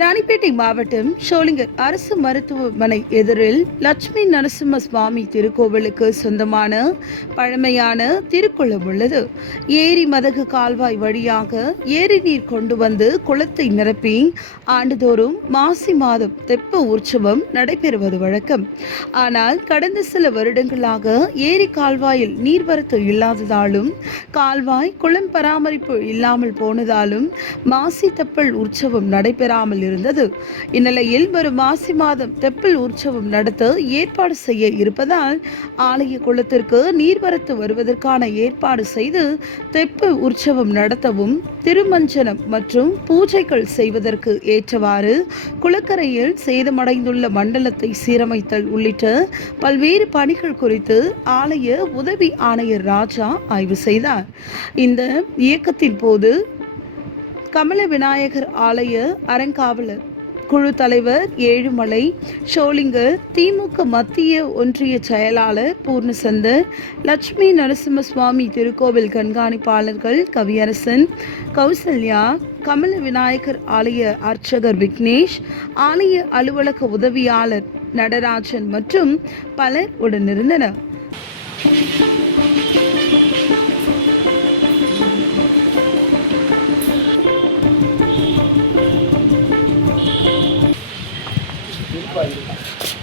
ராணிப்பேட்டை மாவட்டம் ஷோலிங்கர் அரசு மருத்துவமனை எதிரில் லட்சுமி நரசிம்ம சுவாமி திருக்கோவிலுக்கு சொந்தமான பழமையான திருக்குளம் உள்ளது. ஏரி மதகு கால்வாய் வழியாக ஏரி நீர் கொண்டு வந்து குளத்தை நிரப்பி ஆண்டுதோறும் மாசி மாதம் தெப்ப உற்சவம் நடைபெறுவது வழக்கம். ஆனால் கடந்த சில வருடங்களாக ஏரி கால்வாயில் நீர்வரத்து இல்லாததாலும் கால்வாய் குளம் பராமரிப்பு இல்லாமல் போனதாலும் மாசி தெப்பல் உற்சவம் நடைபெறாமல் இருந்தது. இந்நிலையில் வரும் மாசி மாதம் தெப்பல் உற்சவம் நடத்த ஏற்பாடு செய்ய இருப்பதால் ஆலய குளத்திற்கு நீர்வரத்து வருவதற்கான ஏற்பாடு செய்து தெப்ப உற்சவம் நடத்தவும் திருமஞ்சனம் மற்றும் பூஜைகள் செய்வதற்கு ஏற்றவாறு குளக்கரையில் சேதமடைந்துள்ள மண்டலத்தை சீரமைத்தல் உள்ளிட்ட பல்வேறு பணிகள் குறித்து ஆலய உதவி ஆணையர் ராஜா ஆய்வு செய்தார். இந்த இயக்கத்தின் போது கமல விநாயகர் ஆலய அறங்காவலர் குழு தலைவர் ஏழுமலை ஷோலிங்கர் திமுக மத்திய ஒன்றிய செயலாளர் பூர்ணசந்தர் லட்சுமி நரசிம்ம சுவாமி திருக்கோவில் கண்காணிப்பாளர்கள் கவியரசன் கௌசல்யா கமல விநாயகர் ஆலய அர்ச்சகர் விக்னேஷ் ஆலய அலுவலக உதவியாளர் நடராஜன் மற்றும் பலர் உடனிருந்தனர். பாருங்கள்